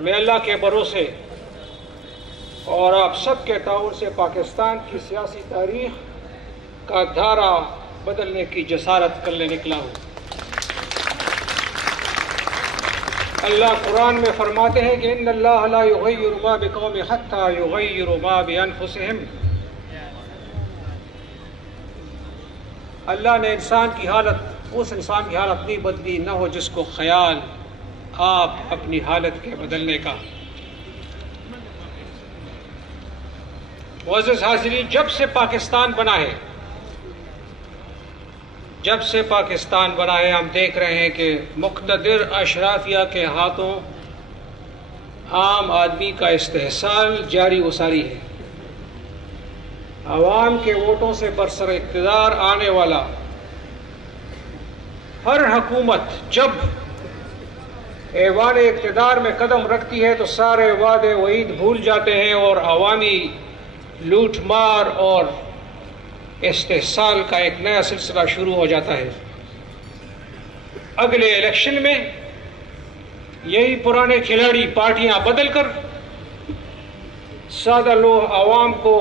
میں اللہ کے بھروسے اور آپ سب کے تعاون سے پاکستان کی سیاسی تاریخ کا دھارا بدلنے کی جسارت کرنے نکلا ہوں۔ اللہ قرآن میں فرماتے ہیں کہ ان اللہ لا یغیر ما بقوم حتی یغیروا ما بانفسہم۔ اللہ نے اس انسان کی حالت نہیں بدلی نہ ہو جس کو خیال آپ اپنی حالت کے بدلنے کا۔ معزز حاضرین، جب سے پاکستان بنا ہے ہم دیکھ رہے ہیں کہ مقتدر اشرافیہ کے ہاتھوں عام آدمی کا استحصال جاری و ساری ہے۔ عوام کے ووٹوں سے برسر اقتدار آنے والا ہر حکومت جب ایوان اقتدار میں قدم رکھتی ہے تو سارے وعدے وعید بھول جاتے ہیں اور عوامی لوٹ مار اور استحصال کا ایک نیا سلسلہ شروع ہو جاتا ہے۔ اگلے الیکشن میں یہی پرانے کھلاڑی پارٹیاں بدل کر سادہ لوگ عوام کو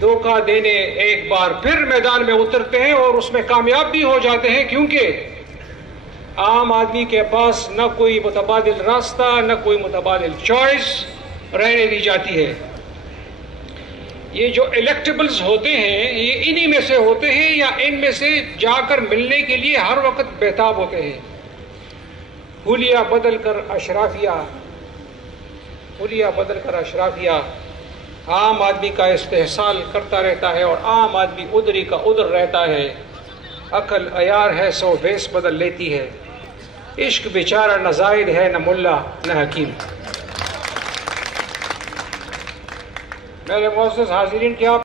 دھوکہ دینے ایک بار پھر میدان میں اترتے ہیں اور اس میں کامیاب بھی ہو جاتے ہیں، کیونکہ عام آدمی کے پاس نہ کوئی متبادل راستہ نہ کوئی متبادل چوائس رہنے دی جاتی ہے۔ یہ جو الیکٹیبلز ہوتے ہیں یہ انہی میں سے ہوتے ہیں یا ان میں سے جا کر ملنے کے لیے ہر وقت بےتاب ہوتے ہیں۔ حلیہ بدل کر اشرافیہ عام آدمی کا استحصال کرتا رہتا ہے اور عام آدمی ادری کا ادر رہتا ہے۔ عقل عیار ہے سو بھیس بدل لیتی ہے، عشق بیچارہ نہ زائد ہے نہ ملا نہ حکیم۔ میرے معزز حاضرین، کیا